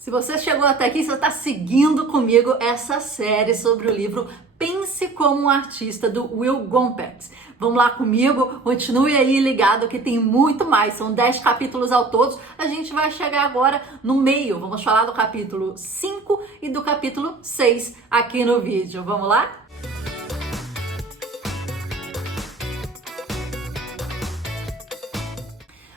Se você chegou até aqui, você está seguindo comigo essa série sobre o livro Pense como um Artista, do Will Gompertz. Vamos lá comigo, continue aí ligado que tem muito mais, são 10 capítulos ao todo. A gente vai chegar agora no meio, vamos falar do capítulo 5 e do capítulo 6 aqui no vídeo. Vamos lá?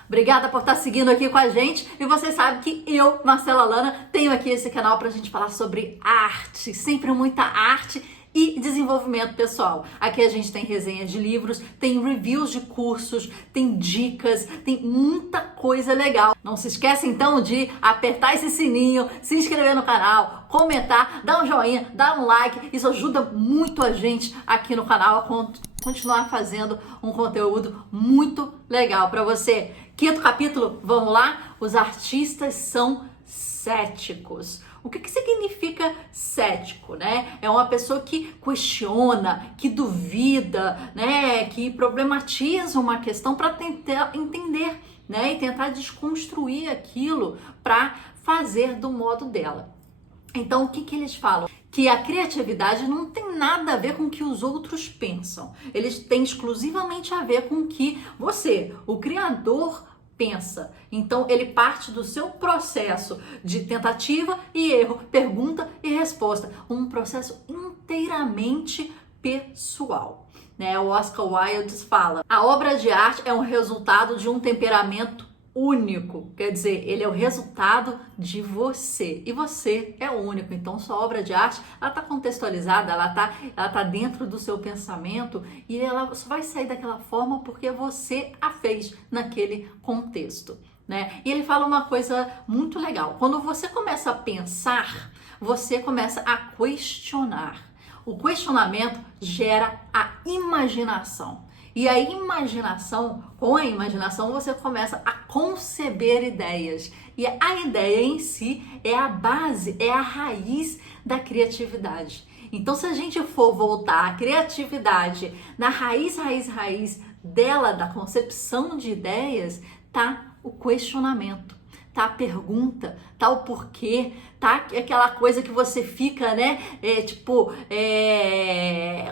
Obrigada por estar seguindo aqui com a gente. E você sabe que eu, Marcela Lana, tenho aqui esse canal para a gente falar sobre arte. Sempre muita arte e desenvolvimento pessoal. Aqui a gente tem resenhas de livros, tem reviews de cursos, tem dicas, tem muita coisa legal. Não se esqueça então de apertar esse sininho, se inscrever no canal, comentar, dar um joinha, dar um like. Isso ajuda muito a gente aqui no canal a continuar fazendo um conteúdo muito legal para você. Quinto capítulo, vamos lá? Os artistas são céticos. O que significa cético, né? É uma pessoa que questiona, que duvida, né? Que problematiza uma questão para tentar entender, né? E tentar desconstruir aquilo para fazer do modo dela. Então, o que eles falam? Que a criatividade não tem nada a ver com o que os outros pensam. Eles têm exclusivamente a ver com o que você, o criador, pensa. Então, ele parte do seu processo de tentativa e erro, pergunta e resposta. Um processo inteiramente pessoal. Né? O Oscar Wilde fala: a obra de arte é um resultado de um temperamento único, quer dizer, ele é o resultado de você e você é único. Então sua obra de arte, ela está contextualizada, ela tá dentro do seu pensamento e ela só vai sair daquela forma porque você a fez naquele contexto, né? E ele fala uma coisa muito legal: quando você começa a pensar, você começa a questionar. O questionamento gera a imaginação. E a imaginação, com a imaginação, você começa a conceber ideias. E a ideia em si é a base, é a raiz da criatividade. Então, se a gente for voltar a criatividade na raiz dela, da concepção de ideias, tá o questionamento, tá a pergunta, tá o porquê, tá aquela coisa que você fica, né,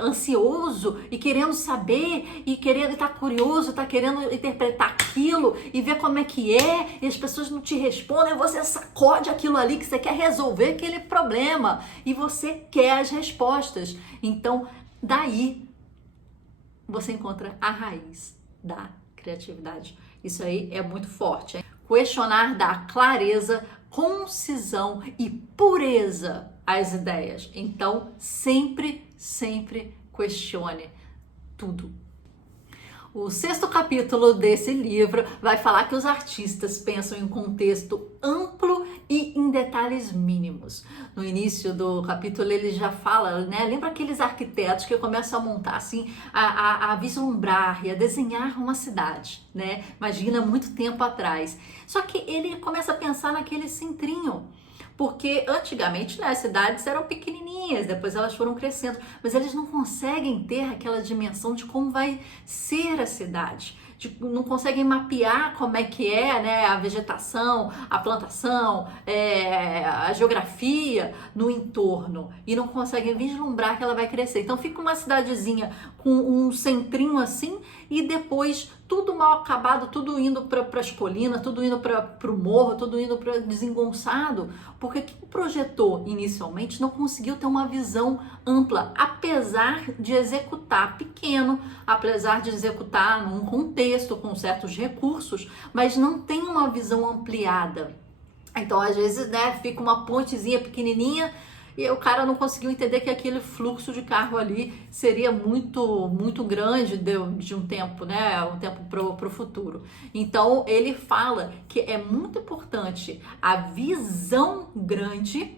ansioso e querendo saber e querendo estar curioso, tá querendo interpretar aquilo e ver como é que é, e as pessoas não te respondem, você sacode aquilo ali que você quer resolver aquele problema e você quer as respostas. Então, daí você encontra a raiz da criatividade. Isso aí é muito forte, hein? Questionar dá clareza, concisão e pureza às ideias. Então, sempre questione tudo. O sexto capítulo desse livro vai falar que os artistas pensam em contexto amplo e em detalhes mínimos. No início do capítulo ele já fala, né? Lembra aqueles arquitetos que começam a montar assim, a vislumbrar e a desenhar uma cidade, né? Imagina muito tempo atrás. Só que ele começa a pensar naquele centrinho. Porque antigamente, né, as cidades eram pequenininhas, depois elas foram crescendo, mas eles não conseguem ter aquela dimensão de como vai ser a cidade. Não conseguem mapear como é que é, né, a vegetação, a plantação, a geografia no entorno e não conseguem vislumbrar que ela vai crescer. Então fica uma cidadezinha com um centrinho assim e depois tudo mal acabado, tudo indo para as colinas, tudo indo para o morro, tudo indo para desengonçado, porque quem projetou inicialmente não conseguiu ter uma visão ampla, apesar de executar pequeno, apesar de executar num contexto com certos recursos, mas não tem uma visão ampliada. Então, às vezes, né, fica uma pontezinha pequenininha e o cara não conseguiu entender que aquele fluxo de carro ali seria muito grande de um tempo, né? Um tempo pro futuro. Então, ele fala que é muito importante a visão grande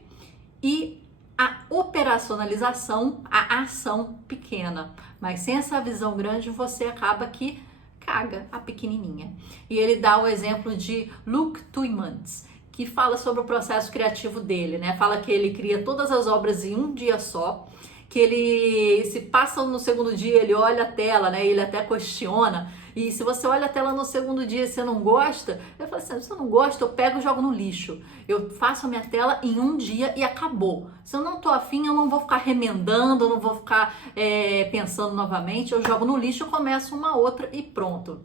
e a operacionalização, a ação pequena. Mas sem essa visão grande, você acaba que caga a pequenininha. E ele dá o exemplo de Luc Tuymans, que fala sobre o processo criativo dele, né? Fala que ele cria todas as obras em um dia só, que ele se passa no segundo dia, ele olha a tela, né? Ele até questiona E se você olha a tela no segundo dia e você não gosta, eu falo assim, se eu não gosto, eu pego e jogo no lixo. Eu faço a minha tela em um dia e acabou. Se eu não tô afim, eu não vou ficar remendando, eu não vou ficar pensando novamente, eu jogo no lixo, eu começo uma outra e pronto.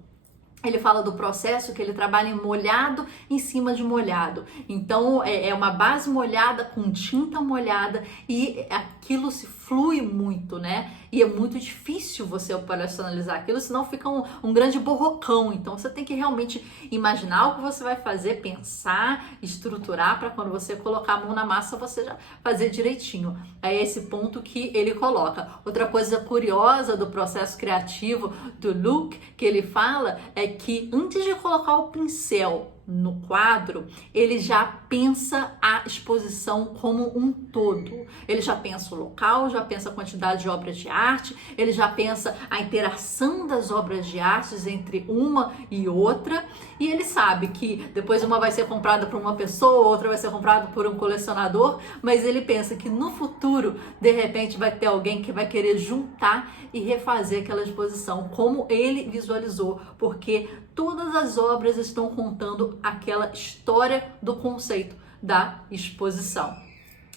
Ele fala do processo que ele trabalha em molhado em cima de molhado. Então, é uma base molhada com tinta molhada e aquilo se flui muito, né? E é muito difícil você operacionalizar aquilo, senão fica um grande borrocão. Então, você tem que realmente imaginar o que você vai fazer, pensar, estruturar para quando você colocar a mão na massa, você já fazer direitinho. É esse ponto que ele coloca. Outra coisa curiosa do processo criativo do Luke, que ele fala, é que antes de colocar o pincel no quadro, ele já pensa a exposição como um todo. Ele já pensa o local, já pensa a quantidade de obras de arte, ele já pensa a interação das obras de arte entre uma e outra, e ele sabe que depois uma vai ser comprada por uma pessoa, outra vai ser comprada por um colecionador, mas ele pensa que no futuro, de repente, vai ter alguém que vai querer juntar e refazer aquela exposição como ele visualizou, porque todas as obras estão contando aquela história do conceito da exposição.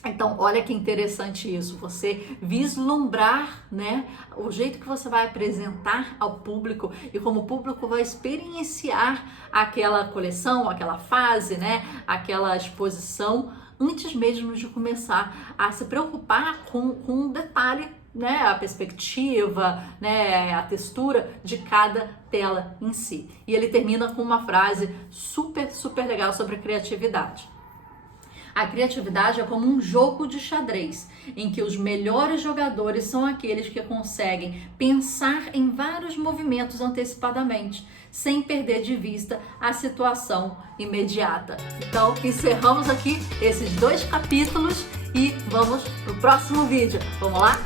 Então, olha que interessante isso, você vislumbrar, né, o jeito que você vai apresentar ao público e como o público vai experienciar aquela coleção, aquela fase, né, aquela exposição, antes mesmo de começar a se preocupar com um detalhe, né, a perspectiva, né, a textura de cada tela em si. E ele termina com uma frase super legal sobre a criatividade. A criatividade é como um jogo de xadrez, em que os melhores jogadores são aqueles que conseguem pensar em vários movimentos antecipadamente, sem perder de vista a situação imediata. Então, encerramos aqui esses 2 capítulos e vamos pro próximo vídeo. Vamos lá?